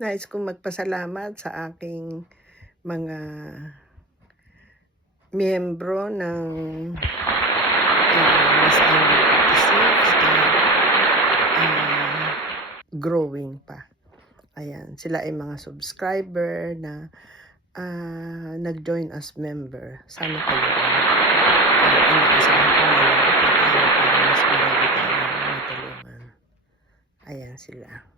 Nais kong magpasalamat sa aking mga miyembro ng Miss Island 56 at growing pa. Ayan, sila ay mga subscriber na nag-join as member. Sana kayo rin. At inaasahan ko na lang pa tayo para mas marami tayong matulungan. Ayan sila.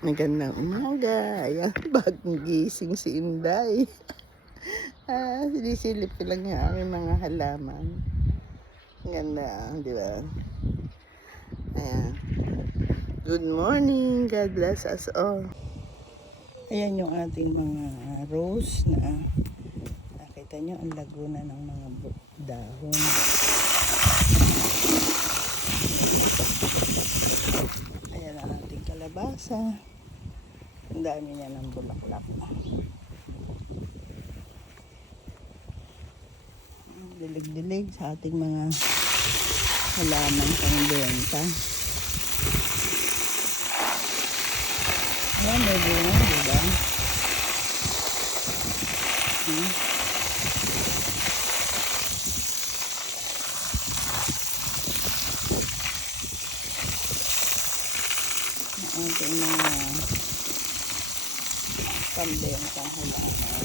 Magandang umaga. Ayan, bagong gising si Inday. Sinisilip ko lang yung aking mga halaman. Ganda, di ba? Ayan. Good morning. God bless us all. Ayan yung ating mga rose na nakita nyo ang laguna ng mga dahon. Ayan ang ating kalabasa. Ang dami niya ng bulaklak. Dilig-dilig sa ating mga halaman pang benta. Ayan, may bunga, diba? Ang ating mga pambentang halaman.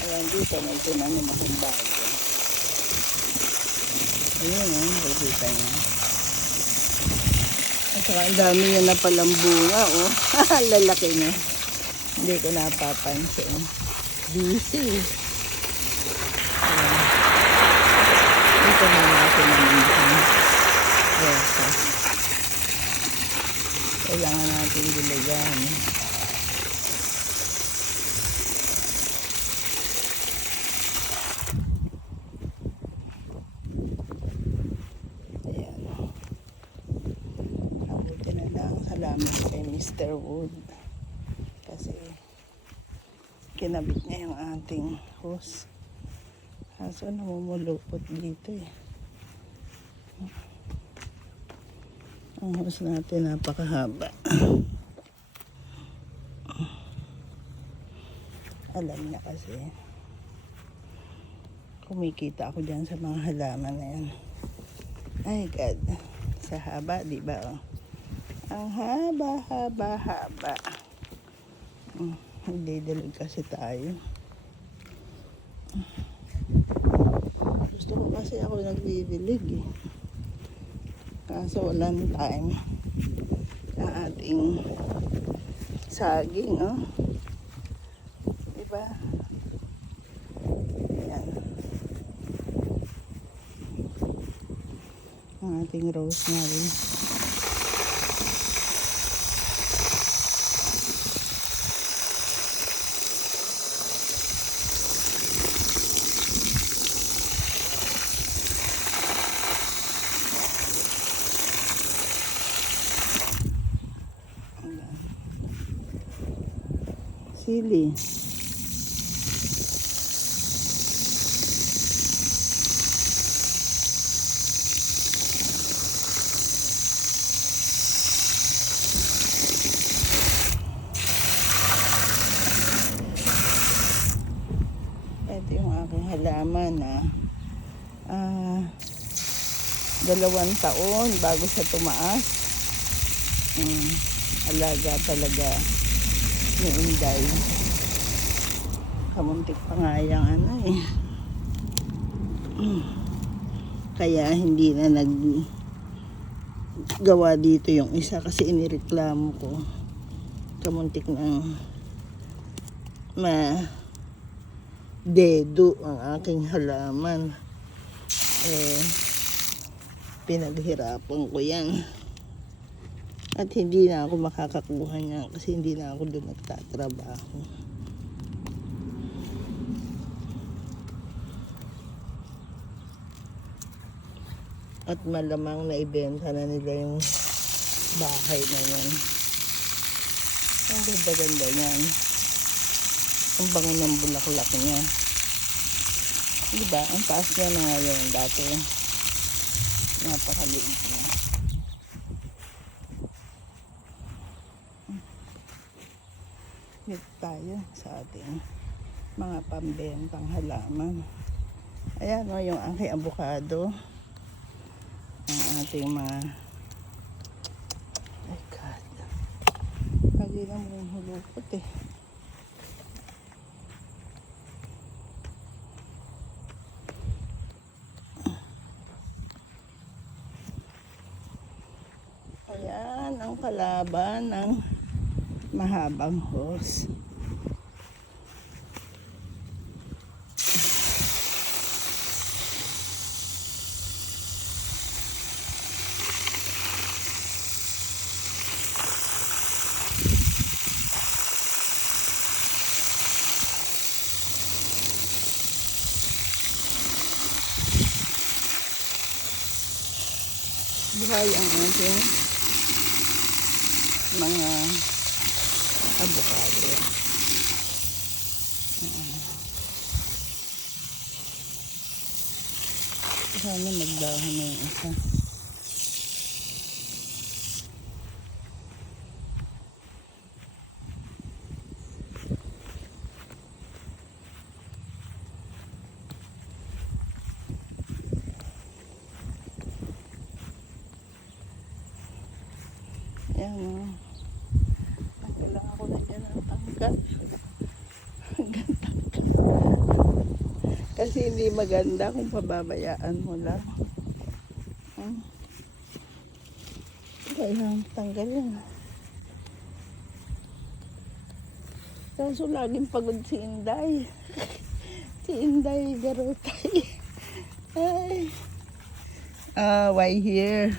Ayan, dito may tinanim akong bago. Ayan, nakikita niya. At saka ang dami niya na palang bunga, oh. Lalaki niya. Hindi ko napapansin. Busy. Ayan. Dito na natin ang rosas. Kailangan natin dilayan. Salamat kay Mr. Wood kasi kinabit niya yung ating hose, kaso namumulupot dito eh. Ang hose natin napakahaba. Alam niya kasi kumikita ako dyan sa mga halaman na yan. Ay God, sa haba diba oh? Ang haba. Hindi dilig kasi tayo. Gusto ko kasi ako nagbibilig eh. Kaso walang time. Ang ating saging, oh. Diba? Ayan. Ang ating rosemary. sili. Ito yung aking halaman na 2 taon bago siya tumaas. Alaga talaga ni Inday. Kamuntik pa nga yung ano eh. Kaya hindi na naggawa dito yung isa kasi inireklamo ko. Kamuntik na dedo ang aking halaman. Pinaghirapan ko yan. At hindi na ako makakakuha niya kasi hindi na ako doon nagtatrabaho. At malamang na ibenta na nila yung bahay na yan. Ang ganda-ganda niyan. Ang bango ng bulaklak niya. Diba? Ang taas niya na ngayon. Dati napakaliit niya. Dito tayo sa ating mga pambentang halaman. Ayan o, yung aking avocado. Ang ating mga ay God, lagi lang mo yung hulupot eh. Ayan ang kalaban ng mahabang hose. Buhay ang ating mga avocado. Sana magdahon na yung isa. Ayan o. Kailangan ko na dyan ang tangkat. Kasi hindi maganda kung pababayaan mo lang. Kailangan tanggalin. Kaso laging pagod si Inday. Si Inday Garotay. Ay. Why here?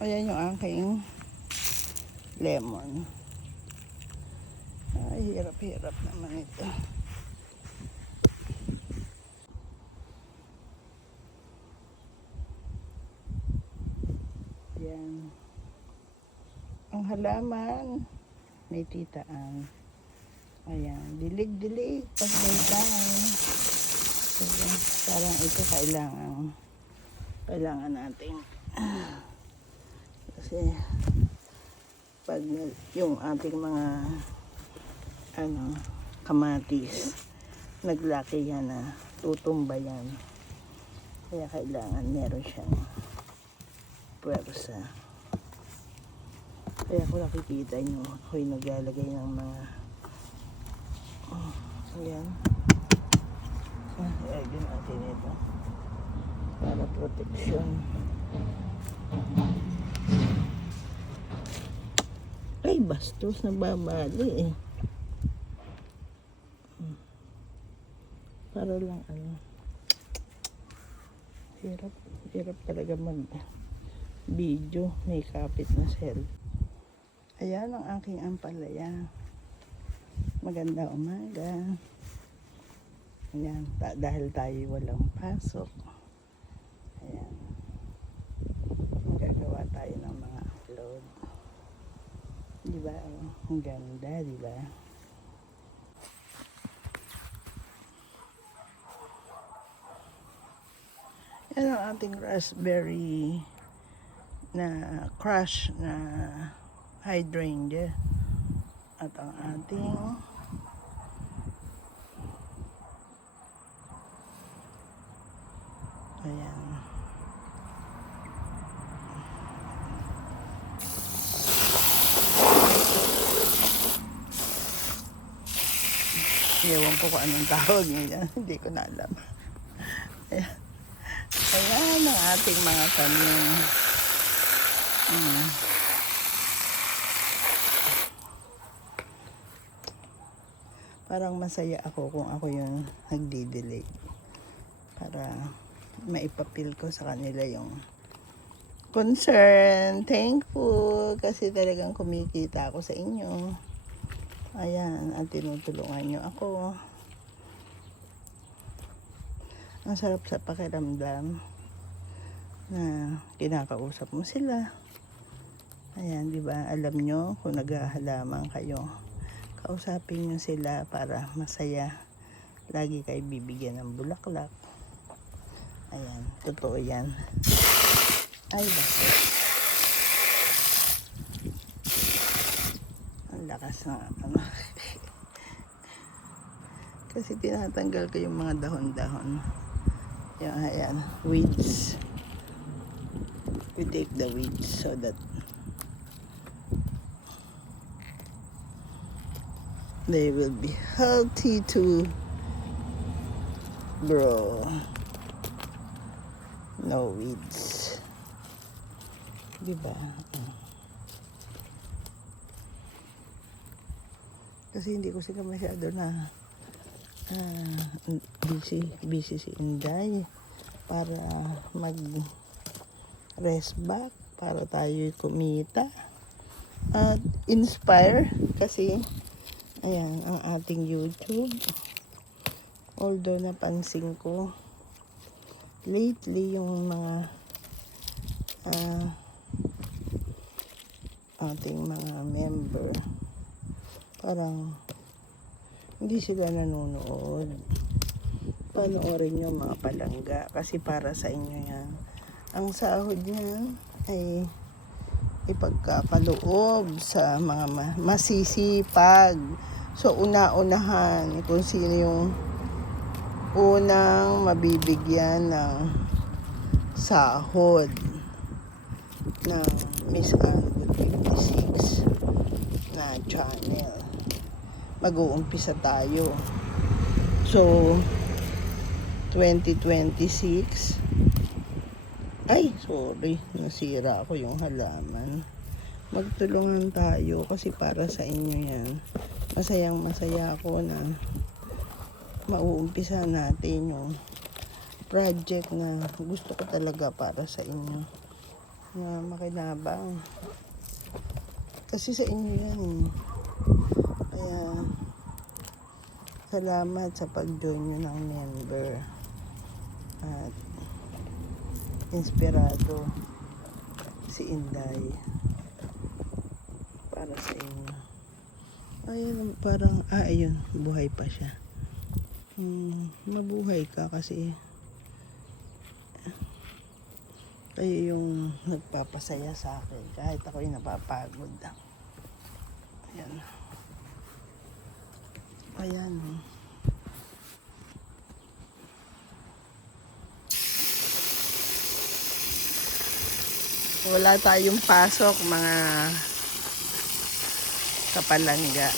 Ayan yung aking lemon. Ay, hirap-hirap naman ito. Ayan. Ang halaman, may titaan. Ayan, dilig-dilig pag may daan. So, parang ito kailangan natin. Kasi pag yung ating mga kamatis naglaki yan na tutumba yan, kaya kailangan meron siyang pwersa. Kaya kung nakikita nyo ako'y naglalagay ng mga ayan, i-agin natin ito para protection. Ay, bastos, nagbabali eh. Para lang Hirap, hirap talaga mag video. May kapit na cell. Ayan ang aking ampalaya. Maganda umaga. Ayan, dahil tayo walang pasok. Ayan. Magagawa tayo ng mga upload. Diba? Ang ganda, diba? Yan ang ating raspberry na crush na hydrangea. At ang ating ayan. Ewan ko kung anong tawag niya. Hindi ko na alam. Ayan. Ayan ang ating mga tanim. Parang masaya ako kung ako yung nagdi-delay. Para maipapil ko sa kanila yung concern. Thankful. Kasi talagang kumikita ako sa inyo. Ayan. At tinutulungan nyo ako. Ang sarap sa pakiramdam na kinakausap mo sila. Ayan, di ba? Alam nyo kung naghahalaman kayo, kausapin nyo sila para masaya. Lagi kayo bibigyan ng bulaklak. Ayan, totoo yan. Ay, bakit? Ang lakas na ano. Kasi tinatanggal ko yung mga dahon-dahon. Yan, ayan, weeds. We take the weeds so that they will be healthy to grow. No weeds. Diba? Kasi hindi ko sila masyado na busy si Inday para mag rest back, para tayo kumita at inspire. Kasi ayan ang ating YouTube, although napansin ko lately yung mga ating mga member parang hindi sila nanonood. Panoorin nyo mga palangga kasi para sa inyo yan. Ang sahod niya ay ipagkakaloob sa mga masisipag. So una-unahan kung sino yung unang mabibigyan ng sahod ng Miss Anwood 56 na channel. Mag-uumpisa tayo. So 2026. Ay, sorry. Nasira ako yung halaman. Magtulungan tayo kasi para sa inyo yan. Masayang masaya ako na mauumpisa natin yung project na gusto ko talaga para sa inyo. Na makinabang. Kasi sa inyo yan. Kaya salamat sa pag-join nyo ng member. At inspirado si Inday para sa inyo. Ayun, parang, ayun, buhay pa siya. Mabuhay ka kasi kayo yung nagpapasaya sa akin kahit ako'y napapagod. Ayan. Ayan. Wala tayong pasok mga kapalangga.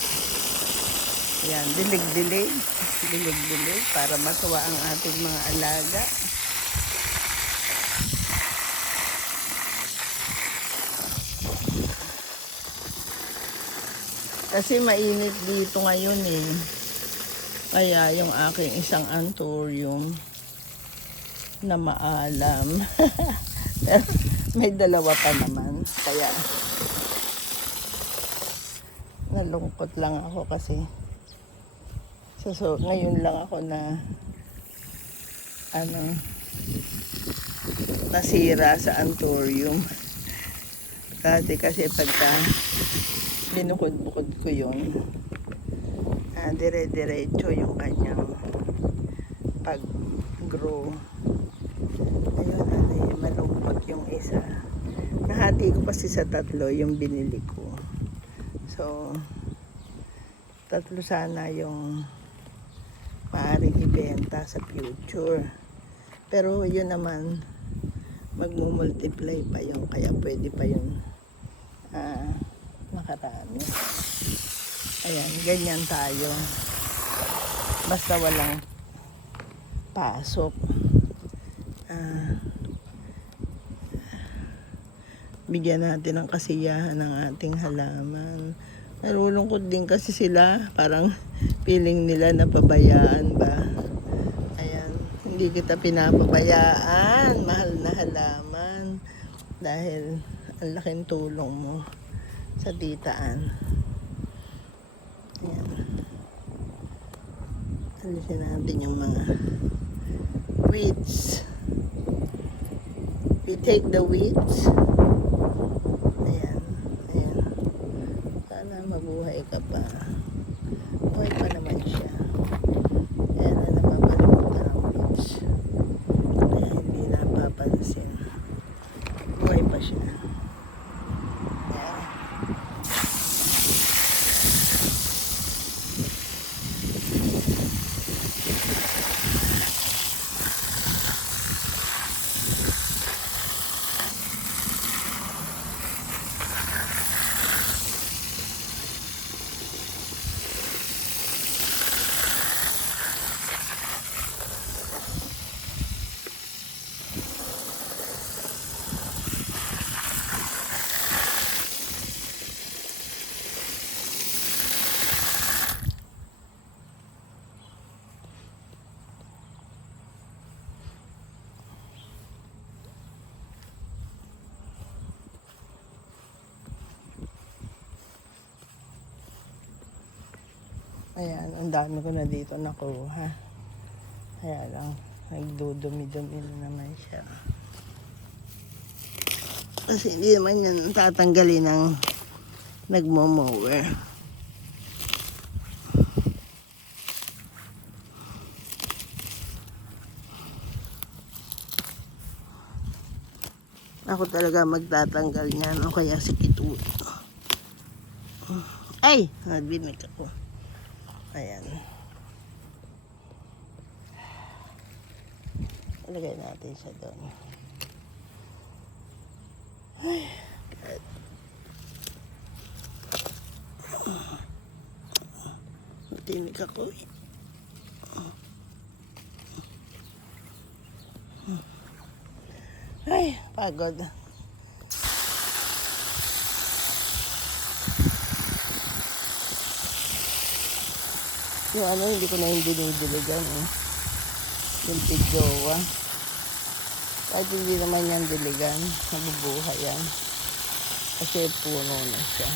Ayan, dilig-dilig. Dilig-dilig para matuwa ang ating mga alaga. Kasi mainit dito ngayon eh. Kaya yung aking isang anthurium na maalam. Pero may dalawa pa naman. Kaya nalungkot lang ako kasi ngayon lang ako na nasira sa anthurium. Dati kasi pagka binukod-bukod ko yun, dire-diretso yung kanyang pag-grow. Ayun, malungkot yung isa. Nahati ko kasi sa tatlo yung binili ko. So, tatlo sana yung maaaring ibenta sa future. Pero yun naman, magmumultiply pa yun. Kaya pwede pa yun makarami. Ayan, ganyan tayo. Basta walang pasok. Bigyan natin ng kasiyahan ng ating halaman. Nalulungkot din kasi sila. Parang feeling nila napabayaan ba. Ayan, hindi kita pinapabayaan, mahal na halaman. Dahil ang laking tulong mo sa titaan. Ayan. Alisin natin yung mga weeds. We take the weeds. Ayan. Ayan. Sana mabuhay ka pa. Buhay pa naman siya. Ayan na napapalimutan ang weeds. Kaya hindi napapansin. Buhay pa siya. Ayan, ang dami ko na dito nakuha. Kaya lang, nagdudumi-dumi na naman siya. Kasi hindi naman yan tatanggalin ng nagmo-mower. Ako talaga magtatanggal niyan o kaya si Kitut. Ay! Nagbinig ako. Ayan. Ilagay natin siya doon. Ay, God. Matinig ako eh. Ay, pagod. Yung hindi ko na yung dinidiligan eh. Yung tigjowa. Kahit hindi naman yan diligan, nabubuhay yan. Kasi puno na siya.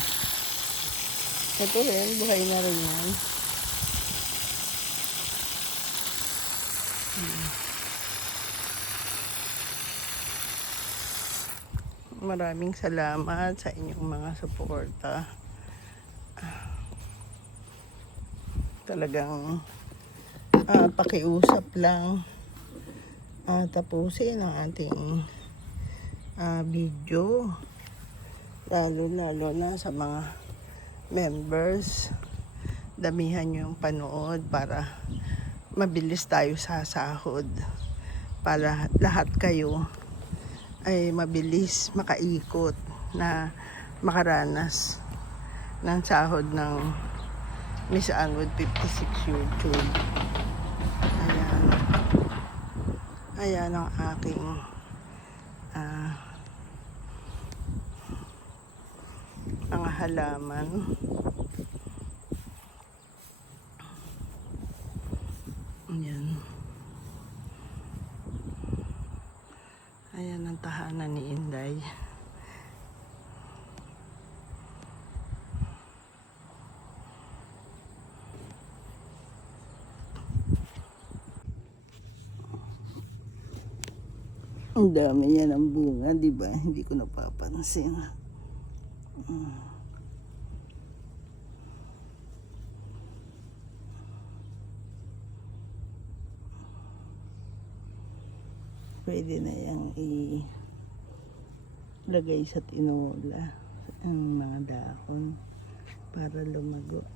Ito rin, buhay na rin yan. Maraming salamat sa inyong mga suporta. Talagang pakiusap lang tapusin ang ating video, lalo na sa mga members. Damihan nyo yung panood para mabilis tayo sa sahod, para lahat kayo ay mabilis makaikot na makaranas ng sahod ng Miss Anwood 56 YouTube. Ayan ang aking mga halaman. Ayan. Ayan ang tahanan ni Inday. Ang dami niya ng bunga, di ba? Hindi ko napapansin. Pwede na yang ilagay sa tinola ang mga dahon para lumago.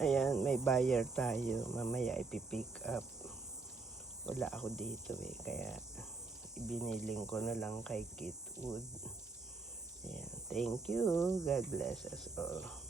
Ayan, may buyer tayo. Mamaya ipipick up. Wala ako dito eh. Kaya ibiniling ko na lang kay Kitwood. Ayan, thank you. God bless us all.